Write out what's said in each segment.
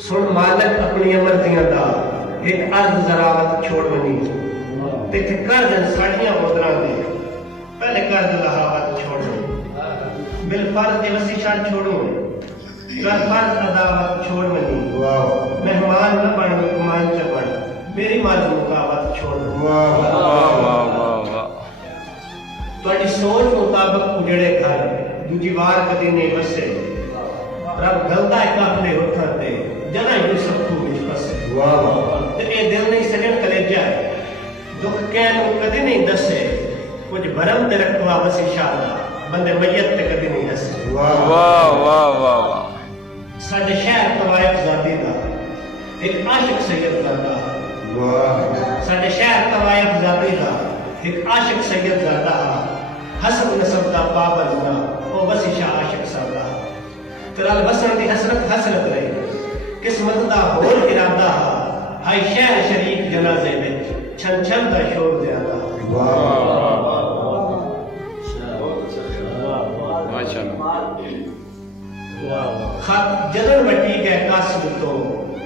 सुन मालिक अपनी मर्जियां दा एक अर्ज जरावत छोड़ बनी ते कर जन साड़ियां बोदरा दे पहले कर लहावत छोड़ बिल फर्ज वसी शान छोड़ो कर फर्ज अदावत छोड़ बनी मेहमान न बन मेहमान च बन मेरी मर्ज मुकावत छोड़ ਤੁਹਾਡੀ सोच मुताबिक उजड़े घर दूजी बार कदी नहीं बसे रब गलता है अपने होठां ते जना यूसुफ को विच फसे ते ए दिल नहीं सजन कलेजा दुख कहन को कदी नहीं दसे कुछ भरम ते रखवा बस इशारा बंदे मैयत ते कदी नहीं हसे वाह वाह वाह वाह साडे शहर तवायफ ज़ादी दा एक आशिक सैयद ज़ादा वाह साडे शहर तवायफ ज़ादी दा एक आशिक सैयद ज़ादा हसन नसब दा पाबंद ना ओ बस शाह आशिक सरदा तरल बसन दी हसरत रही किस्मत दा होर इरादा हाय शहर शरीक जनाजे में छन छन दा शोर ज्यादा वाह माशाअल्लाह खत जदन मटी के कासिम तो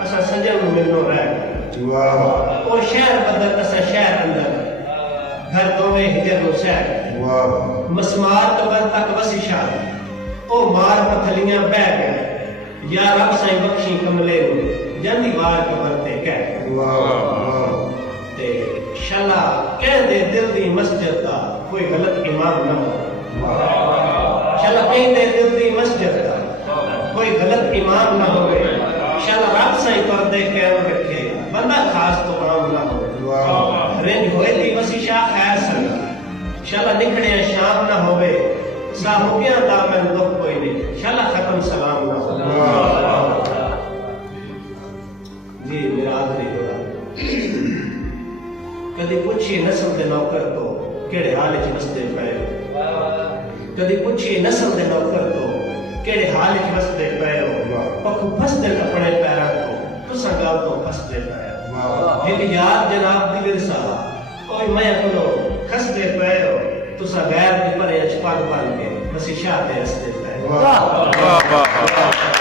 असा सजन मिलनो रह वाह ओ शहर बदल असा शहर अंदर घर तो में हिजर नो शहर वाह मसमार कबर तक वसी शाह ओ मार पथलियां बह गए या रब साईं बख्शी कमले नु जंदी वार कबर ते कह वाह ते शला कह दे दिल दी मस्जिद दा कोई गलत इमाम ना हो शला कह दे दिल दी मस्जिद दा कोई गलत इमाम ना होवे शला रब साईं पर्दे कायम रखे बंदा खास तो आम ना हो रेंज होए दी वसी शाह खैर संग शाला निकले शाम ना होवे साहुकियां दा मैं दुख कोई नहीं शाला खत्म सलाम ना हो जी मेरा आखिरी होगा कदी पूछिए नस्ल दे नौकर तो केड़े हाल च वसदे पए कदी पूछिए नस्ल दे नौकर तो केड़े हाल च वसदे पए पखु फसदे अपने पैरां तो तुसा गल तो फसदे पए एक याद जनाब दी विरसा ओए मैं कोलो खसदे पए तुसा गैर दी परे अच पग बन के बस शाह दे रस्ते पे वाह वाह वाह